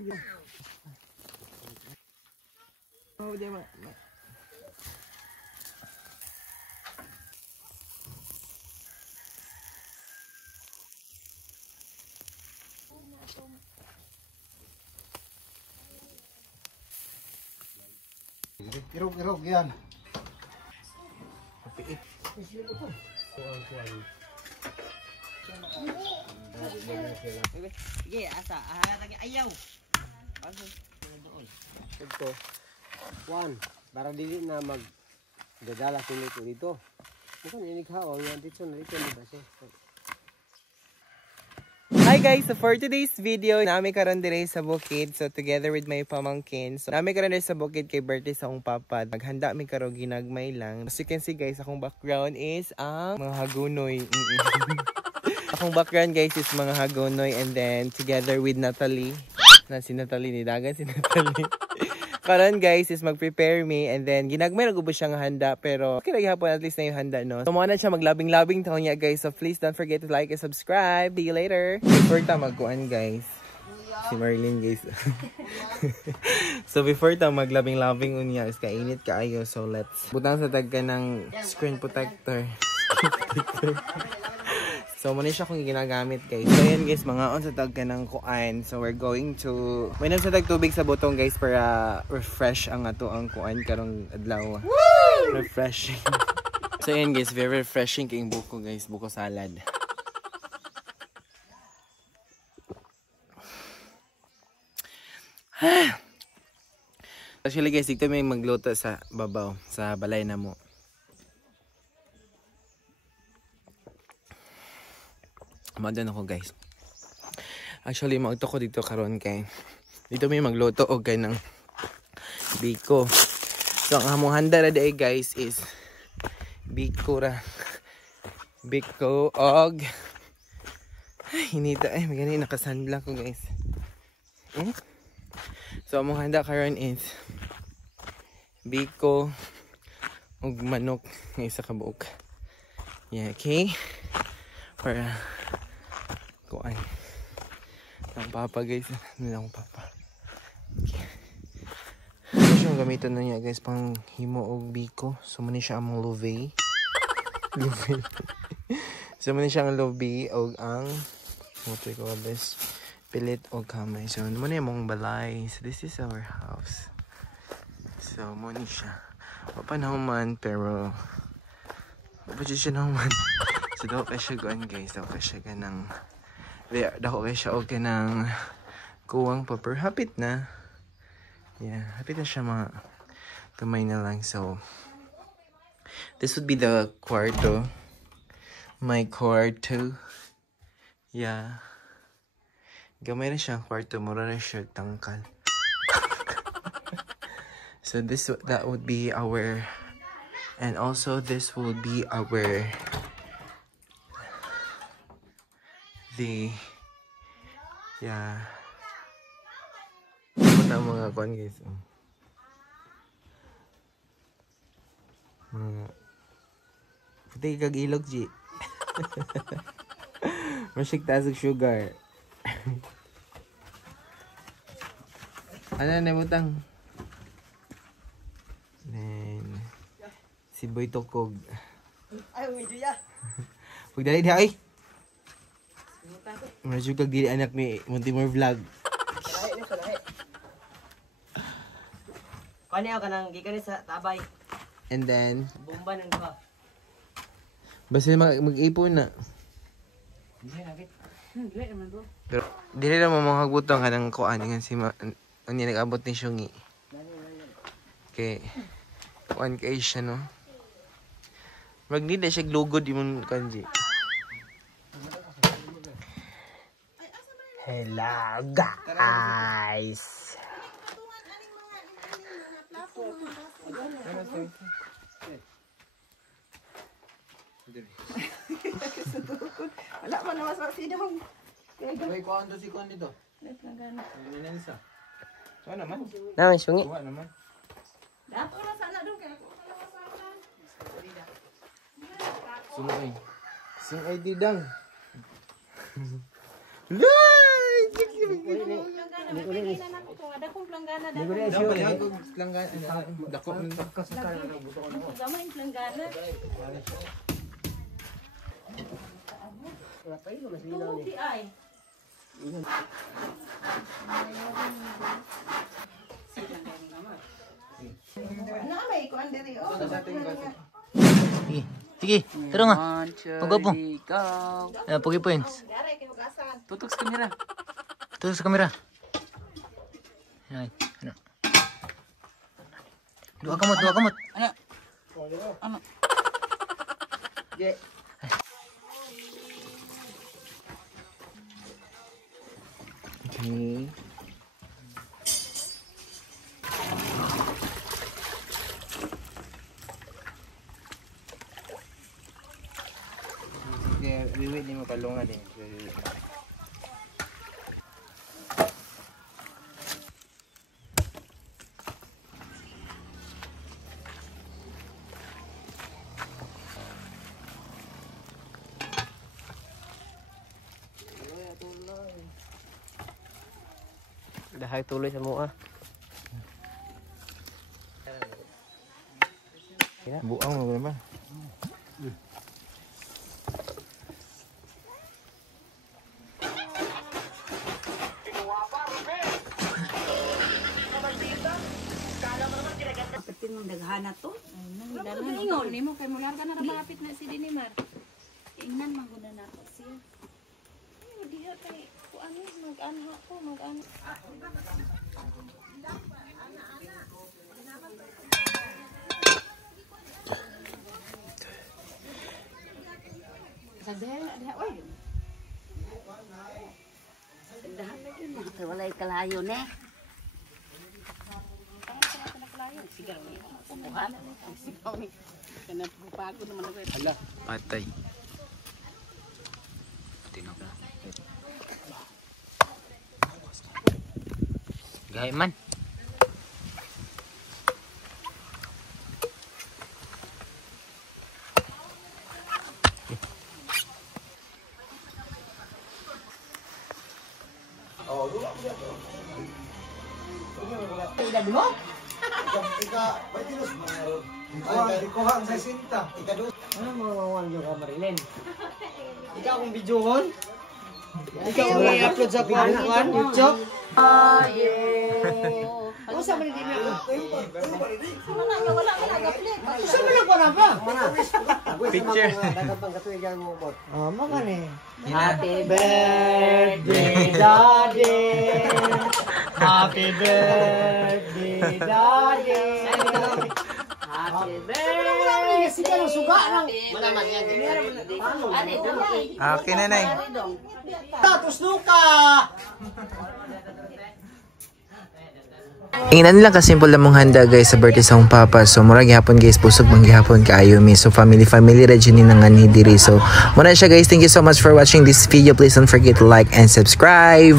Oh, dia mak. Irog yan. Sige, asa. Lagi ayaw. Ito. Juan, para dili na magdadala sila dito. Bukan inikhaw yan dito na dito ba siya. Hi guys! So for today's video, nami karon dire sa bukid. So together with my pamangkin. So nami karon dire sa bukid kay birthday sa akong papa. Maghanda mi karon ginagmay lang. As you can see guys, akong background is ang mga hagunoy. Akong background guys is mga hagunoy, and then together with Natalie. Si Natalie ni Dagan si Natalie. Karon guys is mag-prepare me, and then ginagmay na gubo siya nga handa, pero okay lang hapon at least na yung handa, no? So muna siya maglabing-labing taon niya guys, so please don't forget to like and subscribe. See you later. Before ta magkuan guys, si Marlene guys. So before ta maglabing-labing unya is kainit kaayo, so let's butang sa tagka ng screen protector. So, muna siya kung ginagamit guys. So, yan guys, mga on sa tag ka ng kuan. So, we're going to... May sa tag tubig sa butong guys para refresh ang ato ang kuan karong adlaw. Woo! Refreshing. So, yan guys, very refreshing kayong buko guys. Buko salad. Actually guys, dito may magluto sa babaw. Sa balay na mo. Madan ako guys. Actually magto ko dito karon kay dito may magluto og kay ng biko. So ang among handa ra day guys is biko ra. Biko og hinita ay magani naka-sunblock ko guys. So among handa karon is biko og manok ng isa ka buok. Yeah, okay. Para kuan ang papa guys, nilang papa. Okay. So gamiton na niya guys pang himo og biko. So muna siya among love. So muna siya ang love og ang what we call this pilit og kamay. So muna among balay. So this is our house. So muna siya. Papa naman pero papa siya naman. So daw kay siya guan guys, daw kay siya ganang daw kay siya okay ng kuwang paper. Hapit na. Yeah, hapit na siya mga kamay na lang. So this would be the kwarto. My kwarto. Yeah. Gamay na siya kwarto, mura na siya tangkal. So that would be our, and also this would be our yeah. Punta mga kuan guys. Puti kag ilog G. Masig tasog sugar. Ano na butang? Then si Boy Tokog. Ay, medyo ya. Pag dali di ay. Medyo kag dili anak ni Montimor Vlog. Kani ako kanang gikan sa tabay. And then Bomba nang ba. basta mag-ipon na. Dili na git. Dili naman bro. Pero dili na mo mahagbutang kanang kuan nga si ani nag-abot ni Shungi. Okay. Kuan kay siya no. Magni na siya glugod imong kanji. Hello guys. Wala pa naman sa sidong. May kuhaan to si kuhaan dito. Nananisa. So naman. Naman Shungi. Kuha naman. Dato na sana doon kaya ko na masana. Suluay. Sing ID dang. Loy! Planggana, may kainan ako to. Ada kong planggana dapat. Dapat ako langgan dako ng Gamay yung planggana. Wala tayo, mas linaw Tuti ni. ay. Na may kuan diri oh. Sige, sige, tara nga. Mag-upo. Pogi points. Yare kay hugasan. Tutok sa kamera. Tutok sa kamera. Ay, ano? Dua kamot, dua kamot. Ano? Ano? Okay. Yeah, wiwit ni mo kalungan eh. Dahay tuloy sa mua. Buang mo naman. Kapit mong daghana to. Dalhan ingon nimo kay mular ka na ra malapit na si Dinimar. Ingnan mangguna na ako siya. Ay, diha kay kuan mag-anha ko, mag-ano. Dahan lagi na. Kaya walay kalayo ne. Sigaw ni. Pupuhan. Sigaw ni. Kana pagpagod naman ako. Hala, patay. Tinaw na. Gaya man. Kuha ang 60. Ikadus. Ano mga wawan yung kamarilin? Ikaw akong videohon? Ikaw akong i-upload sa kuhan, YouTube? Ano sa mga din ako? Wala nga wala nga nagaplit. Saan mo nagwala ba? Picture. Dagatang katuigan mo bot. Oh, mga ni. Happy birthday, Daddy! Happy birthday, Daddy! Happy birthday. Sige lang, suga lang. Manaman yan. Ani dong. Okay, nanay. Tapos nuka! Ingnan lang kasimple na mong handa guys sa birthday sa akong papa. So mura gihapon guys, busog man gihapon kaayo mi. So family ra dyan nangan ni diri. So muna siya guys, thank you so much for watching this video. Please don't forget to like and subscribe.